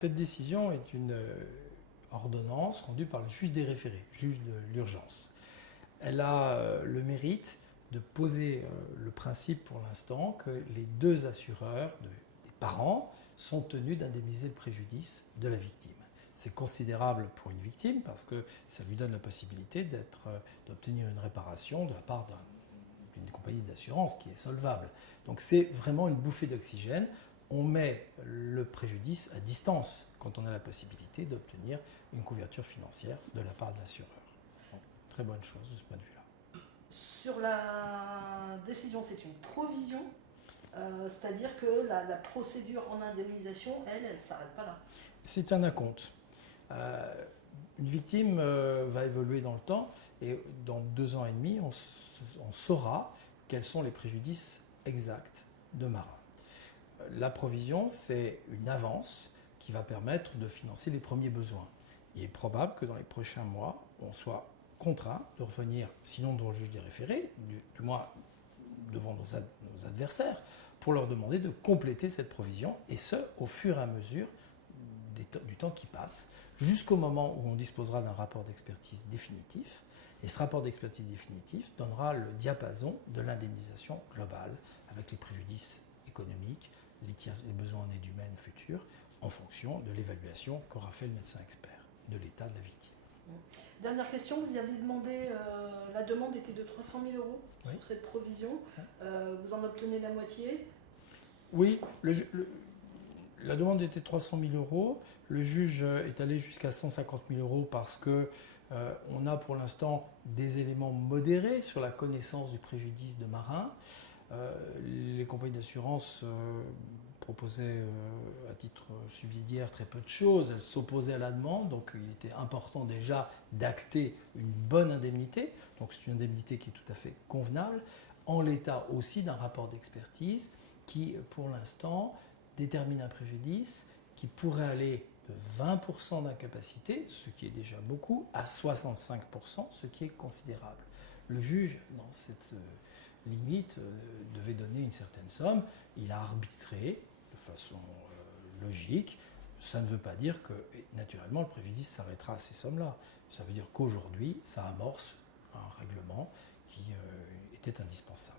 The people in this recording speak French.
Cette décision est une ordonnance rendue par le juge des référés, juge de l'urgence. Elle a le mérite de poser le principe pour l'instant que les deux assureurs, des parents, sont tenus d'indemniser le préjudice de la victime. C'est considérable pour une victime parce que ça lui donne la possibilité d'obtenir une réparation de la part d'une compagnie d'assurance qui est solvable. Donc c'est vraiment une bouffée d'oxygène. On met le préjudice à distance quand on a la possibilité d'obtenir une couverture financière de la part de l'assureur. Donc, très bonne chose de ce point de vue-là. Sur la décision, c'est une provision, c'est-à-dire que la procédure en indemnisation, elle ne s'arrête pas là. C'est un acompte. Une victime va évoluer dans le temps et dans 2 ans et demi, on saura quels sont les préjudices exacts de Marin. La provision, c'est une avance qui va permettre de financer les premiers besoins. Il est probable que dans les prochains mois, on soit contraint de revenir, sinon devant le juge des référés, du moins devant nos adversaires, pour leur demander de compléter cette provision, et ce, au fur et à mesure du temps qui passe, jusqu'au moment où on disposera d'un rapport d'expertise définitif. Et ce rapport d'expertise définitif donnera le diapason de l'indemnisation globale, avec les préjudices économiques, les besoins en aide humaine futurs, en fonction de l'évaluation qu'aura fait le médecin expert de l'état de la victime. Dernière question, vous y avez demandé, la demande était de 300 000 euros sur cette provision. Vous en obtenez la moitié? Oui, la demande était de 300 000 euros. Le juge est allé jusqu'à 150 000 euros parce qu'on a pour l'instant des éléments modérés sur la connaissance du préjudice de Marin. Les compagnies d'assurance proposaient à titre subsidiaire très peu de choses. Elles s'opposaient à la demande, donc il était important déjà d'acter une bonne indemnité. Donc c'est une indemnité qui est tout à fait convenable, en l'état aussi d'un rapport d'expertise qui, pour l'instant, détermine un préjudice qui pourrait aller de 20% d'incapacité, ce qui est déjà beaucoup, à 65%, ce qui est considérable. Le juge, dans cette limite, devait donner une certaine somme. Il a arbitré de façon logique. Ça ne veut pas dire que, naturellement, le préjudice s'arrêtera à ces sommes-là. Ça veut dire qu'aujourd'hui, ça amorce un règlement qui était indispensable.